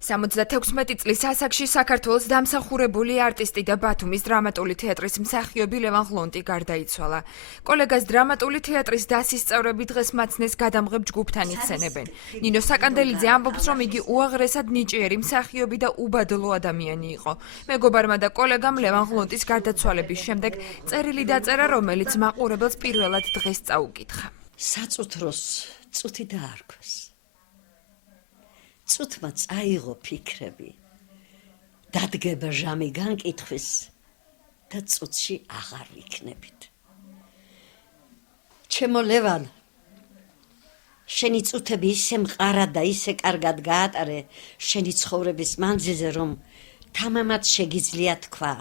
76 წლის ასაკში საქართველოს დამსახურებული არტისტი და ბათუმის დრამატული თეატრის მსახიობი ლევან ღლონტი გარდაიცვალა. კოლეგას დრამატული თეატრის დასის წევრები დღეს მაცნეს გადამღებ ჯგუფთან იხსენებენ. ნინო საკანდელიძე ამბობს, რომ იგი უაღრესად ნიჭიერი მსახიობი და უბადლო ადამიანი იყო. მეგობარმა და კოლეგამ ლევან ღლონტის გარდაცვალების შემდეგ წერილი დაწერა, რომელიც მაყურებელს პირველად დღეს წაუკითხა. საწუთროს წუთი დაარქვეს. წუთმა წაიღო ფიქრები, დადგება ჟამი განკითხვის და წუთში აღარ ვიქნებით. ჩემო ლევან, შენი წუთები ისე მყარად და ისე კარგად გაატარე შენი ცხოვრების მანძილზე, რომ თამამად შეგიძლია თქვა,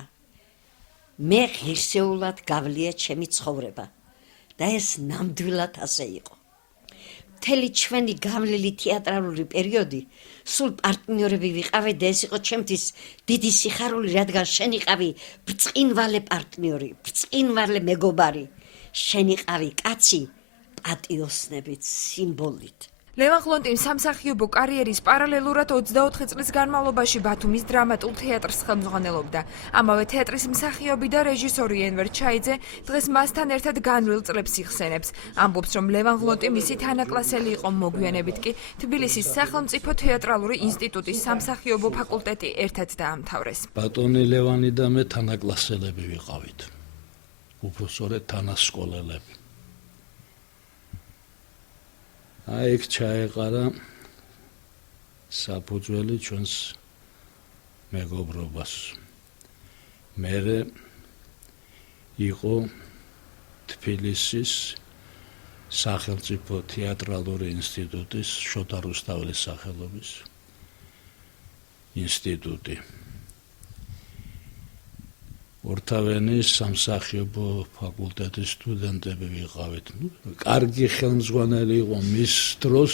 მე ღირსეულად გავლია ჩემი ცხოვრება და ეს ნამდვილად ასე იყო. მთელი ჩვენი გავლილი თეატრალური პერიოდი სულ პარტნიორები ვიყავით და ეს იყო ჩემთვის დიდი სიხარული, რადგან შენ იყავი ბრწყინვალე პარტნიორი, ბრწყინვალე მეგობარი, შენ იყავი კაცი პატიოსნებით, სიმბოლით. ლევან ღლონტიმ სამსახიობო კარიერის პარალელურად 24 წლის განმავლობაში ბათუმის დრამატულ თეატრს ხელმძღვანელობდა. ამავე თეატრის მსახიობი და რეჟისორი ენვერ ჩაიძე დღეს მასთან ერთად განვლილ წლებს იხსენებს. ამბობს, რომ ლევან ღლონტი მისი თანაკლასელი იყო, მოგვიანებით კი თბილისის სახელმწიფო თეატრალური ინსტიტუტის სამსახიობო ფაკულტეტი ერთად დაამთავრეს. ბატონი ლევანი და მე თანაკლასელები ვიყავით. უფრო სწორედ თანასკოლელები. აქ ჩაეყარა საფუძველი ჩვენს მეგობრობას. მერე იყო თბილისის სახელმწიფო თეატრალური ინსტიტუტის შოთა რუსთაველის სახელობის ინსტიტუტი. ორთავენის სამსახიობო ფაკულტეტის სტუდენტები ვიყავით. კარგი ხელმძღვანელი იყო მის დროს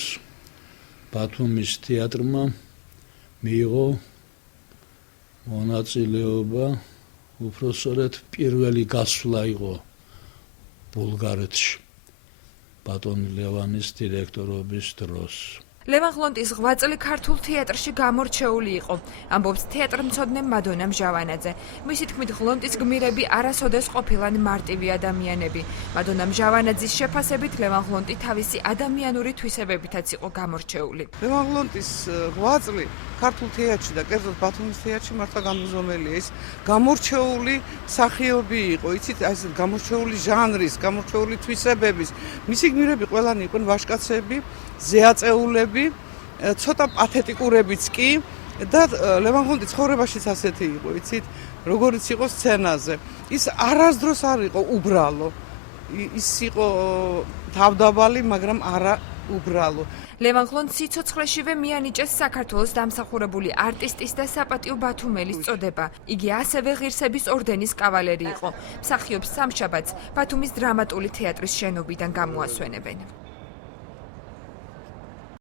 ბათუმის თეატრმა მიიღო მონაწილეობა, უფრო სწორედ პირველი გასვლა იყო ბულგარეთში ბატონი ლევანის დირექტორობის დროს. ლევან ღლონტის 8 წელი ქართულ თეატრში გამორჩეული იყო, ამბობს თეატრმცოდნე მადონა მჟავანაძე. მისი თქმით, ღლონტის გმირები არასოდეს ყოფილან მარტივი ადამიანები. მადონა მჟავანაძის შეფასებით, ლევან ღლონტი თავისი ადამიანური თვისებებითაც იყო გამორჩეული. ლევან ღლონტის 8 წელი ქართულ თეატრში და კერძოდ ბათუმის თეატრში მართლა განუზომელია. ის გამორჩეული მსახიობი იყო, იცით, ეს გამორჩეული ჟანრის, გამორჩეული თვისებების. მისი გმირები ყველანი იყვნენ ვაჟკაცები, ზეაწეულები, ცოტა პათეტიკურებიც კი და ლევან ღლონტი ცხოვრებაშიც ასეთი იყო, იცით, როგორიც იყო სცენაზე. ის არასდროს არ იყო უბრალო. ის იყო თავდაბალი, მაგრამ არა უბრალო. ლევან ღლონტს სიცოცხლეშივე მიანიჭეს საქართველოს დამსახურებული არტისტის და საპატიო ბათუმელის წოდება. იგი ასევე ღირსების ორდენის კავალერი იყო. მსახიობს სამშაბათს ბათუმის დრამატული თეატრის შენობიდან გამოასვენებენ.